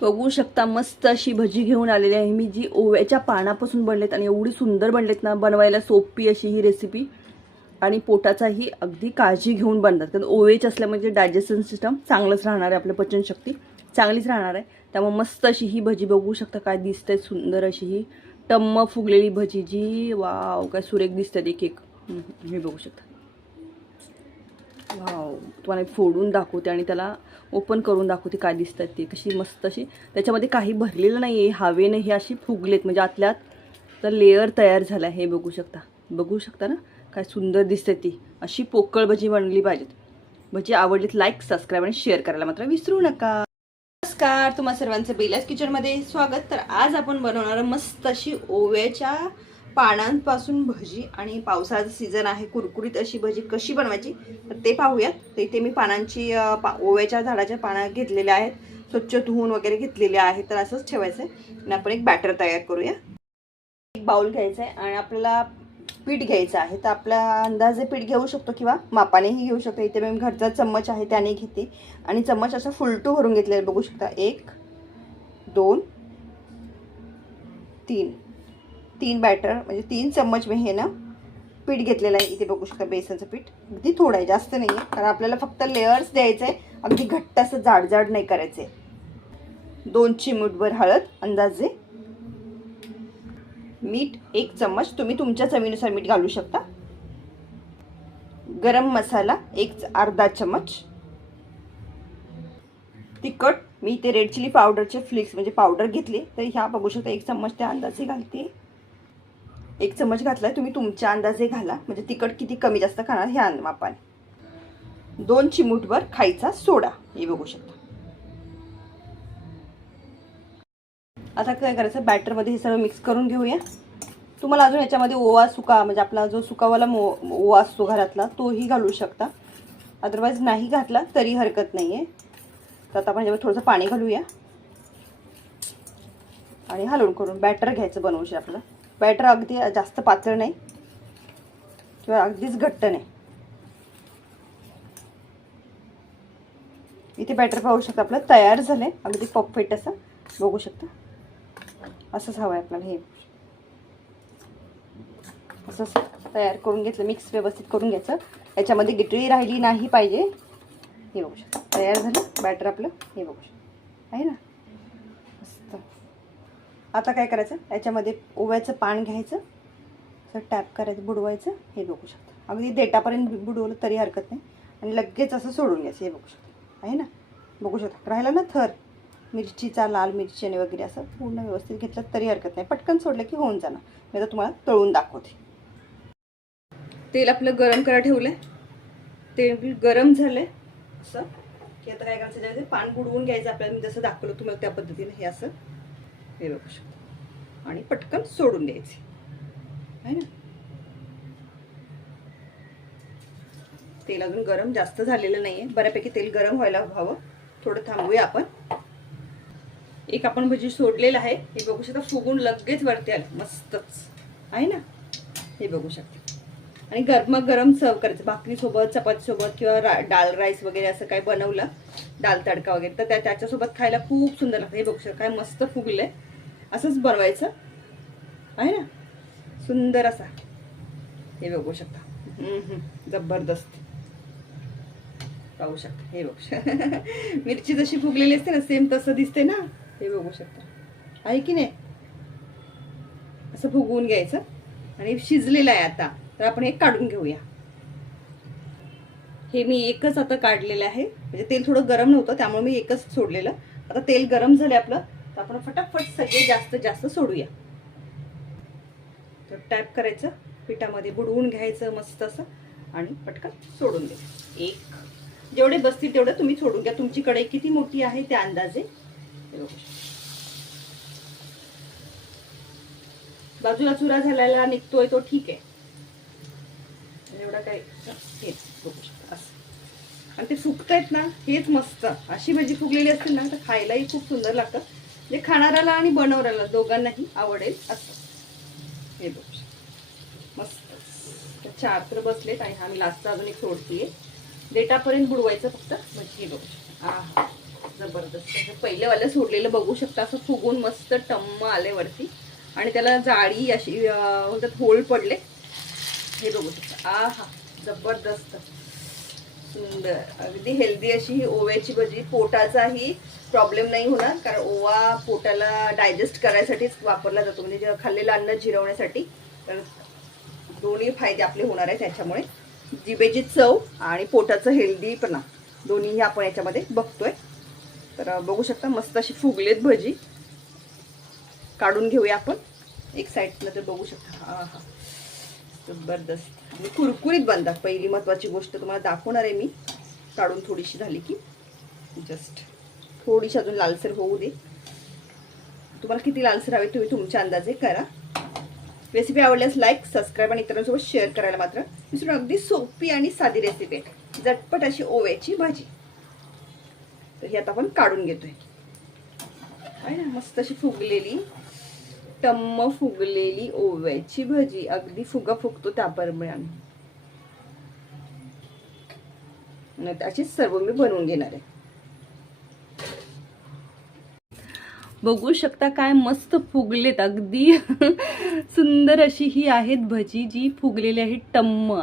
बघू शकता मस्त अशी भजी घेऊन आलेली आहे मी जी ओव्याच्या पानापासून बनलेत आणि एवढी सुंदर बनलेत ना बनवायला सोपी अशी ही रेसिपी आणि पोटाचाही अगदी काळजी घेऊन बनतात. कारण ओवेच असल्या म्हणजे डायजेशन सिस्टम चांगलंच राहणार आहे आपलं पचनशक्ती चांगलीच राहणार आहे. त्यामुळे मस्त अशी ही भजी बघू शकता काय दिसतंय सुंदर अशी ही. टम्म फुगलेली भजी जी वाव काय सुरेख दिसतात एक एक. मी हे बघू शकता. वाव तुम्हाला फोडून दाखवते आणि त्याला ओपन करून दाखवते काय दिसतात ते कशी मस्त अशी. त्याच्यामध्ये काही भरलेलं नाही आहे हवेने हे अशी फुगलेत. म्हणजे आतल्यात तर लेअर तयार झाला हे बघू शकता. बघू शकता ना? काय सुंदर दिसते ती. अशी पोकळ भजी बनली पाहिजेत. भजी आवडलीत लाईक सबस्क्राईब आणि शेअर करायला मात्र विसरू नका. नमस्कार तुम्हा सर्वांचं बेलास किचनमध्ये स्वागत. तर आज आपण बनवणार मस्त अशी ओव्याच्या पानांपासून भजी आणि पावसाचा सीझन आहे कुरकुरीत अशी भजी कशी बनवायची तर ते पाहूयात. तर इथे मी पानांची पा ओव्याच्या झाडाच्या पानं घेतलेल्या आहेत. स्वच्छ धुवून वगैरे घेतलेल्या आहेत तर असंच ठेवायचं आहे आणि आपण एक बॅटर तयार करूया. एक बाउल घ्यायचा आहे आणि आपल्याला पीठ घ्यायचं आहे. तर आपल्या अंदाजे पीठ घेऊ शकतो किंवा मापानेही घेऊ शकतो. इथे मी घरचा चम्मच आहे त्याने घेते. आणि चम्मच असा फुलटू भरून घेतलेला बघू शकता. एक दोन तीन. तीन बॅटर म्हणजे तीन चम्मच मी हे ना पीठ घेतलेलं आहे. इथे बघू शकता बेसनचं पीठ. अगदी थोडं आहे जास्त नाही आहे कारण आपल्याला फक्त लेअर्स द्यायचं आहे अगदी घट्ट असं जाड जाड नाही करायचं आहे दोन चिमूटभर हळद अंदाजे मीठ एक चम्मच. तुम्ही तुमच्या चवीनुसार मीठ घालू शकता. गरम मसाला एक च- अर्धा चम्मच. तिखट मी ते रेड चिली पावडरचे फ्लिक्स म्हणजे पावडर घेतली. तर ह्या बघू शकता एक चम्मच त्या अंदाजे घालते. एक चम्मच घातलाय तुम्ही तुमच्या अंदाजे घाला. म्हणजे तिखट किती कमी जास्त खाणार हे अं- मापाने. दोन चिमूटभर खायचा सोडा हे बघू शकता. आता काय करायचं बॅटरमध्ये हे सगळं मिक्स करून घेऊया. तुम्हाला अजून याच्यामध्ये ओवा सुका म्हणजे आपला जो सुकावाला मो ओवा असतो घरातला तोही घालू शकता. अदरवाईज नाही घातला तरी हरकत नाही आहे तर आता आपण याच्यामध्ये थोडंसं पाणी घालूया. आणि हलवून करून बॅटर घ्यायचं बनवूशी आपलं बॅटर अगदी जास्त पातळ नाही किंवा अगदीच घट्ट नाही. इथे बॅटर पाहू शकता आपलं तयार झालं आहे अगदी परफेक्ट असं बघू शकता. असंच हवं आहे आपल्याला हे. असंच तयार करून घेतलं मिक्स व्यवस्थित करून घ्यायचं. याच्यामध्ये गिटळी राहिली नाही पाहिजे. हे बघू शकता. तयार झालं बॅटर आपलं हे बघू शकता. आहे ना? आता काय करायचं? याच्यामध्ये ओव्याचं पान घ्यायचं. असं टॅप करायचं बुडवायचं हे बघू शकता. अगदी देटापर्यंत बुडवलं तरी हरकत नाही. आणि लगेच असं सोडून घ्यायचं हे बघू शकता. आहे ना? बघू शकता. राहिला ना थर. मिरचीचा लाल मिरचीने वगैरे असं पूर्ण व्यवस्थित घेतलं तरी हरकत नाही. पटकन सोडलं की होऊन जाणार. मी आता तुम्हाला तळून दाखवते. तेल आपलं गरम करा ठेवलंय. तेल गरम झालंय. असं. की आता काय करायचं? पान बुडवून घ्यायचं आपल्याला. मी जसं दाखवलं तुम्हाला त्या पद्धतीने हे असं. हे बघू शकता. आणि पटकन सोडून द्यायचे. आहे ना? तेल अजून गरम जास्त झालेलं नाहीये. बऱ्यापैकी तेल गरम व्हायला हवं. थोडं थांबूया आपण. एक आपण भजी सोडलेलं आहे. हे बघू शकता फुगून लगेच वरती आलं. मस्तच. आहे ना? हे बघू शकता. आणि गरम गरम सर्व करायचं. भाकरीसोबत चपातीसोबत किंवा रा डाळ राईस वगैरे असं काही बनवलं दाल तडका वगैरे तर त्या त्याच्यासोबत खायला खूप सुंदर लागतं. हे बघू शकता काय मस्त फुगलंय. असंच बनवायचं. आहे ना? सुंदर असा. हे बघू शकता. जबरदस्त. पाहू शकता. हे बघू. शकता मिरची जशी फुगलेली असते ना सेम तसं दिसते ना? हे बघू शकता. आहे की नाही? असं फुगवून घ्यायचं. आणि शिजलेलं आहे आता. तर आपण हे काढून घेऊया. हे मी एकच आता काढलेलं आहे. म्हणजे तेल थोडं गरम नव्हतं त्यामुळे मी एकच सोडलेलं. आता तेल गरम झालं आपलं. तर आपण फटाफट सगळे जास्त जास्त सोडूया. तर टॅप करायचं पिठामध्ये बुडवून घ्यायचं मस्त असं आणि पटकन सोडून द्यायचं एक. जेवढे बसतील तेवढं तुम्ही सोडून घ्या तुमची कढई किती मोठी आहे त्या अंदाजे. बाजूला चुरा झालेला निघतोय तो ठीक आहे. एवढा काय हेच बघू शकता. असं. आणि ते फुगतायत ना हेच मस्त. अशी भाजी फुगलेली असते ना तर खायलाही खूप सुंदर लागतं. म्हणजे खाणाऱ्याला आणि बनवण्याला दोघांनाही आवडेल असं. हे बघ. मस्त. चार तर बसलेत आणि हा मी लास्टचा अजून एक सोडतीये. डेटापर्यंत बुडवायचं फक्त म्हणजे हे बघू. आहा जबरदस्त. पहिलेवालं सोडलेलं बघू शकता असं फुगून मस्त टम्म आले वरती. आणि त्याला जाळी अशी म्हणतात होल पडले. हे बघू शकता. आ हा जबरदस्त. सुंदर अगदी हेल्दी अशी ही ओव्याची भजी. पोटाचाही प्रॉब्लेम नाही होणार कारण ओवा पोटाला डायजेस्ट करायसाठीच वापरला जातो. म्हणजे जेव्हा खाल्लेलं अन्न जिरवण्यासाठी. तर दोन्ही फायदे आपले होणार आहेत त्याच्यामुळे जिभेची चव आणि पोटाचं हेल्दीपणा दोन्हीही आपण याच्यामध्ये बघतोय. तर बघू शकता मस्त अशी फुगलेत भजी. काढून घेऊया आपण. एक साईडला तर बघू शकता. हां हां. जबरदस्त. आणि कुरकुरीत बनतात. पहिली महत्वाची गोष्ट तुम्हाला दाखवणार आहे मी. काढून थोडीशी झाली की. जस्ट थोडीशी अजून लालसर होऊ दे. तुम्हाला किती लालसर हवे तुम्ही तुमच्या अंदाजे करा. रेसिपी आवडल्यास लाईक सबस्क्राईब आणि इतरांसोबत शेअर करायला मात्र विसरून अगदी सोपी आणि साधी रेसिपी आहे झटपट अशी ओव्याची भाजी. तर ही आता आपण काढून घेतोय. आहे ना मस्त अशी फुगलेली. टम्म फुगलेली ओव्याची भजी. अगदी फुगा फुगतो त्याप्रमाणे नाही अशीच सर्व मी बनवून घेणार आहे. बघू शकता काय मस्त फुगलेत. अगदी सुंदर अशी ही आहेत भजी जी फुगलेली आहे टम्म.